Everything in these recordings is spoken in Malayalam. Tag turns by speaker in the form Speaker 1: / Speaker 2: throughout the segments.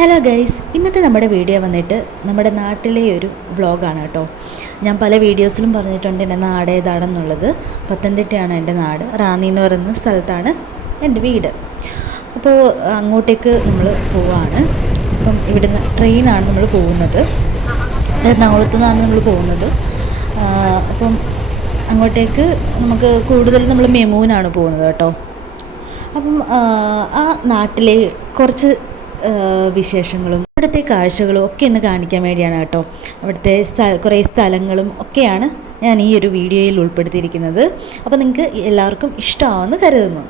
Speaker 1: ഹലോ ഗൈസ് ഇന്നത്തെ നമ്മുടെ വീഡിയോ വന്നിട്ട് നമ്മുടെ നാട്ടിലെ ഒരു വ്ളോഗാണ് കേട്ടോ. ഞാൻ പല വീഡിയോസിലും പറഞ്ഞിട്ടുണ്ട് എന്റെ നാട് ഏതാണെന്നുള്ളത്. പത്തനംതിട്ടയാണ് എന്റെ നാട്. റാന്നി എന്ന് പറയുന്ന സ്ഥലത്താണ് എന്റെ വീട്. അപ്പോൾ അങ്ങോട്ടേക്ക് നമ്മൾ പോവാണ്. അപ്പം ഇവിടുന്ന് ട്രെയിനാണ് നമ്മൾ പോകുന്നത്. എറണാകുളത്തു നിന്നാണ് നമ്മൾ പോകുന്നത്. അപ്പം അങ്ങോട്ടേക്ക് നമുക്ക് കൂടുതൽ നമ്മൾ മെമുവിനാണ് പോകുന്നത് കേട്ടോ. അപ്പം ആ, നാട്ടിലെ കുറച്ച് വിശേഷങ്ങളും അവിടുത്തെ കാഴ്ചകളും ഒക്കെ ഒന്ന് കാണിക്കാൻ വേണ്ടിയാണ് കേട്ടോ. അവിടുത്തെ സ്ഥല കുറേ സ്ഥലങ്ങളും ഒക്കെയാണ് ഞാൻ ഈ ഒരു വീഡിയോയിൽ ഉൾപ്പെടുത്തിയിരിക്കുന്നത്. അപ്പോൾ നിങ്ങൾക്ക് എല്ലാവർക്കും ഇഷ്ടമാവുമെന്ന് കരുതുന്നു.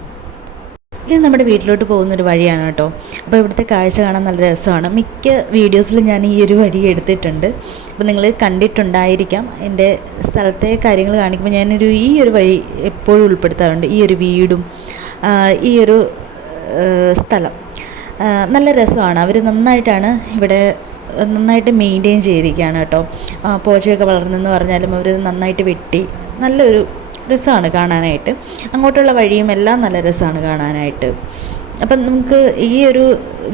Speaker 1: ഇത് നമ്മുടെ വീട്ടിലോട്ട് പോകുന്ന ഒരു വഴിയാണ് കേട്ടോ. അപ്പോൾ ഇവിടുത്തെ കാഴ്ച കാണാൻ നല്ല രസമാണ്. മിക്ക വീഡിയോസിൽ ഞാൻ ഈ ഒരു വഴി എടുത്തിട്ടുണ്ട്. അപ്പോൾ നിങ്ങൾ കണ്ടിട്ടുണ്ടായിരിക്കാം. എന്റെ സ്ഥലത്തെ കാര്യങ്ങൾ കാണിക്കുമ്പോൾ ഞാനൊരു ഈ ഒരു വഴി എപ്പോഴും ഉൾപ്പെടുത്താറുണ്ട്. ഈ ഒരു വീടും ഈ ഒരു സ്ഥലം. നല്ല രസമാണ്. അവർ നന്നായിട്ടാണ് ഇവിടെ നന്നായിട്ട് മെയിന്റെയിൻ ചെയ്തിരിക്കുകയാണ് കേട്ടോ. പോച്ചയൊക്കെ വളർന്നെന്ന് പറഞ്ഞാലും അവർ നന്നായിട്ട് വെട്ടി. നല്ലൊരു രസമാണ് കാണാനായിട്ട്. അങ്ങോട്ടുള്ള വഴിയും എല്ലാം നല്ല രസമാണ് കാണാനായിട്ട്. അപ്പം നമുക്ക് ഈ ഒരു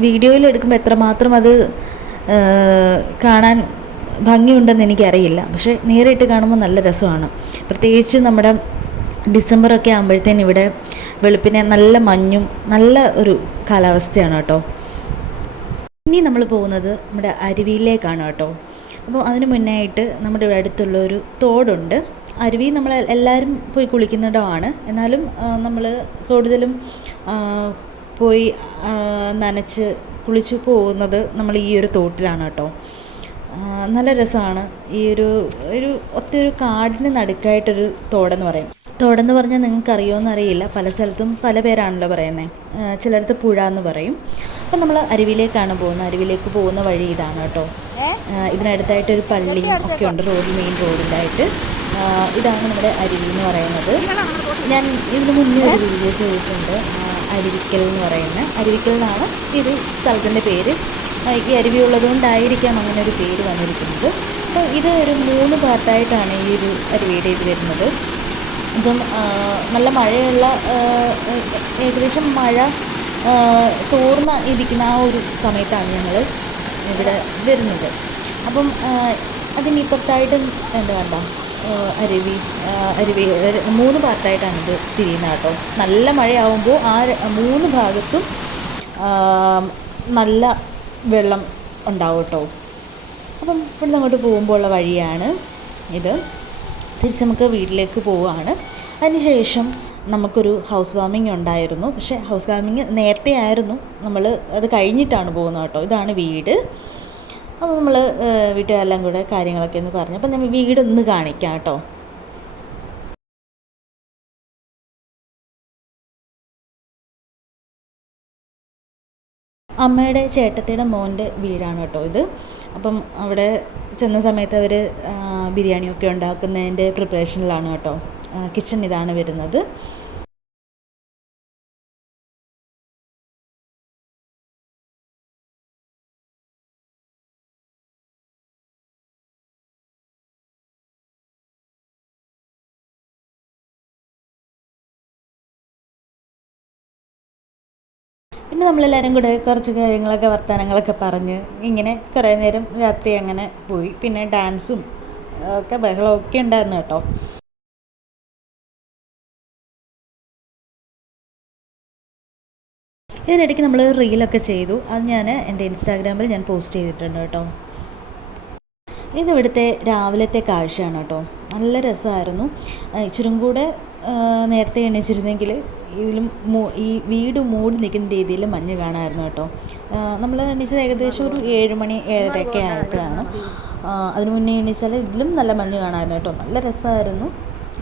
Speaker 1: വീഡിയോയിൽ എടുക്കുമ്പോൾ എത്രമാത്രം അത് കാണാൻ ഭംഗിയുണ്ടെന്ന് എനിക്കറിയില്ല. പക്ഷേ നേരിട്ട് കാണുമ്പോൾ നല്ല രസമാണ്. പ്രത്യേകിച്ച് നമ്മുടെ ഡിസംബറൊക്കെ ആകുമ്പോഴത്തേന് ഇവിടെ വെളുപ്പിനെ നല്ല മഞ്ഞും നല്ല ഒരു കാലാവസ്ഥയാണ് കേട്ടോ. ഇനി നമ്മൾ പോകുന്നത് നമ്മുടെ അരുവിയിലേക്കാണ് കേട്ടോ. അപ്പോൾ അതിന് മുന്നേ ആയിട്ട് നമ്മുടെ ഇവിടെ അടുത്തുള്ള ഒരു തോടുണ്ട്. അരുവി നമ്മൾ എല്ലാവരും പോയി കുളിക്കുന്നിടമാണ് എന്നാലും നമ്മൾ കൂടുതലും പോയി നനച്ച് കുളിച്ചു പോകുന്നത് നമ്മൾ ഈ ഒരു തോട്ടിലാണ് കേട്ടോ. നല്ല രസമാണ്. ഈ ഒരു ഒരു ഒത്തിരി കാടിന് നടുക്കായിട്ടൊരു തോടെന്ന് പറയും. തോടെന്ന് പറഞ്ഞാൽ നിങ്ങൾക്ക് അറിയുമോ അറിയില്ല. പല സ്ഥലത്തും പല പേരാണല്ലോ പറയുന്നത് ചിലയിടത്ത് പുഴ എന്ന് പറയും. അപ്പം നമ്മൾ അരുവിയിലേക്കാണ് പോകുന്നത്. അരുവിയിലേക്ക് പോകുന്ന വഴി ഇതാണ് കേട്ടോ. ഇതിനടുത്തായിട്ട് ഒരു പള്ളിയും ഒക്കെ ഉണ്ട്. റോഡ് മെയിൻ റോഡിലായിട്ട്. ഇതാണ് നമ്മുടെ അരുവി എന്ന് പറയുന്നത്. ഞാൻ ഇതിന് മുന്നേ ഒരു വീഡിയോ ചെയ്തിട്ടുണ്ട്. അരുവിക്കൽ എന്ന് പറയുന്നത് അരുവിക്കൽ എന്നാണ് ഒരു സ്ഥലത്തിന്റെ പേര്. ഈ അരുവി ഉള്ളതുകൊണ്ടായിരിക്കാം അങ്ങനെ ഒരു പേര് വന്നിരിക്കുന്നത്. അപ്പോൾ ഇത് ഒരു മൂന്ന് പാർട്ടായിട്ടാണ് ഈ ഒരു അരുവിയുടെ ഇത് വരുന്നത്. ഇപ്പം നല്ല മഴയുള്ള ഏകദേശം മഴ തോർന്ന് ഇരിക്കുന്ന ആ ഒരു സമയത്താണ് ഞങ്ങൾ ഇവിടെ വരുന്നത്. അപ്പം അതിനിപ്പുറത്തായിട്ടും എന്താ വേണ്ട അരുവി അരുവി മൂന്ന് പാർട്ടായിട്ടാണ് ഇത് തിരിയുന്നത് കേട്ടോ. നല്ല മഴയാവുമ്പോൾ ആ മൂന്ന് ഭാഗത്തും നല്ല വെള്ളം ഉണ്ടാവും കേട്ടോ. അപ്പം ഇവിടുന്ന് അങ്ങോട്ട് പോകുമ്പോൾ ഉള്ള വഴിയാണ് ഇത്. തിരിച്ച് നമുക്ക് വീട്ടിലേക്ക് പോവുകയാണ്. അതിനുശേഷം നമുക്കൊരു ഹൗസ് വാമിംഗ് ഉണ്ടായിരുന്നു. പക്ഷേ ഹൗസ് വാമിംഗ് നേരത്തെ ആയിരുന്നു. നമ്മൾ അത് കഴിഞ്ഞിട്ടാണ് പോകുന്നത് കേട്ടോ. ഇതാണ് വീട്. അപ്പോൾ നമ്മൾ വീട്ടുകാരെല്ലാം കൂടെ കാര്യങ്ങളൊക്കെ ഒന്ന് പറഞ്ഞു. അപ്പം നമ്മൾ വീടൊന്ന് കാണിക്കാം കേട്ടോ. അമ്മയുടെ ചേട്ടത്തിയുടെ മോന്റെ വീടാണ് കേട്ടോ ഇത്. അപ്പം അവിടെ ചെന്ന സമയത്ത് അവർ ബിരിയാണിയൊക്കെ ഉണ്ടാക്കുന്നതിന്റെ പ്രിപ്പറേഷനിലാണ് കേട്ടോ. കിച്ചൺ ഇതാണ് വരുന്നത്. പിന്നെ നമ്മളെല്ലാവരും കൂടെ കുറച്ച് കാര്യങ്ങളൊക്കെ വർത്തമാനങ്ങളൊക്കെ പറഞ്ഞ് ഇങ്ങനെ കുറേ നേരം രാത്രി അങ്ങനെ പോയി. പിന്നെ ഡാൻസും ഒക്കെ ബഹളമൊക്കെ ഉണ്ടായിരുന്നു കേട്ടോ. ഇതിനിടയ്ക്ക് നമ്മൾ റീലൊക്കെ ചെയ്തു. അത് ഞാൻ എന്റെ ഇൻസ്റ്റാഗ്രാമിൽ ഞാൻ പോസ്റ്റ് ചെയ്തിട്ടുണ്ട് കേട്ടോ. ഇത് ഇവിടുത്തെ രാവിലത്തെ കാഴ്ചയാണ് കേട്ടോ. നല്ല രസമായിരുന്നു. ഇച്ചിരും കൂടെ നേരത്തെ എണീച്ചിരുന്നെങ്കിൽ ഇതിലും ഈ വീട് മൂടി നിൽക്കുന്ന രീതിയിൽ മഞ്ഞ് കാണാമായിരുന്നു കേട്ടോ. നമ്മൾ എണീച്ചത് ഏകദേശം ഒരു ഏഴ് മണി ഏഴരയൊക്കെ ആയപ്പോഴാണ്. അതിനു മുന്നേ എണീച്ചാൽ ഇതിലും നല്ല മഞ്ഞ് കാണാമായിരുന്നു കേട്ടോ. നല്ല രസമായിരുന്നു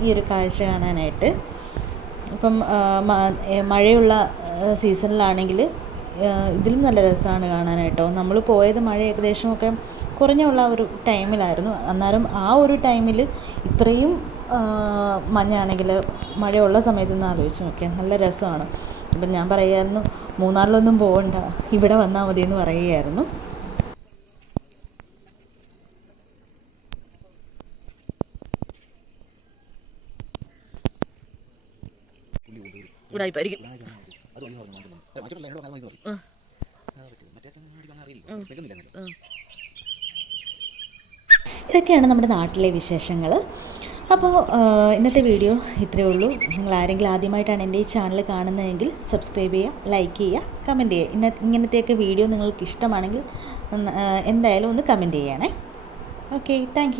Speaker 1: ഈ ഒരു കാഴ്ച കാണാനായിട്ട്. ഇപ്പം മഴയുള്ള സീസണിലാണെങ്കിൽ ഇതിലും നല്ല രസമാണ് കാണാനായിട്ടോ നമ്മൾ പോയത് മഴ ഏകദേശമൊക്കെ കുറഞ്ഞുള്ള ഒരു ടൈമിലായിരുന്നു. അന്നേരം ആ ഒരു ടൈമിൽ ഇത്രയും മഞ്ഞാണെങ്കിൽ മഴയുള്ള സമയത്ത് ഒന്ന് ആലോചിച്ച് നോക്കിയാൽ നല്ല രസമാണ്. അപ്പം ഞാൻ പറയുമായിരുന്നു മൂന്നാറിലൊന്നും പോകണ്ട ഇവിടെ വന്നാൽ മതി എന്ന് പറയുകയായിരുന്നു
Speaker 2: ഉടായിപ്പായിരിക്കും
Speaker 1: ഇതൊക്കെയാണ് നമ്മുടെ നാട്ടിലെ വിശേഷങ്ങൾ. അപ്പോൾ ഇന്നത്തെ വീഡിയോ ഇത്രയേ ഉള്ളൂ. നിങ്ങൾ ആരെങ്കിലും ആദ്യമായിട്ടാണ് എന്റെ ഈ ചാനൽ കാണുന്നതെങ്കിൽ സബ്സ്ക്രൈബ് ചെയ്യുക ലൈക്ക് ചെയ്യുക കമന്റ് ചെയ്യുക. ഇന്ന ഇങ്ങനത്തെയൊക്കെ വീഡിയോ നിങ്ങൾക്ക് ഇഷ്ടമാണെങ്കിൽ എന്തായാലും ഒന്ന് കമന്റ് ചെയ്യണേ ഓക്കെ താങ്ക്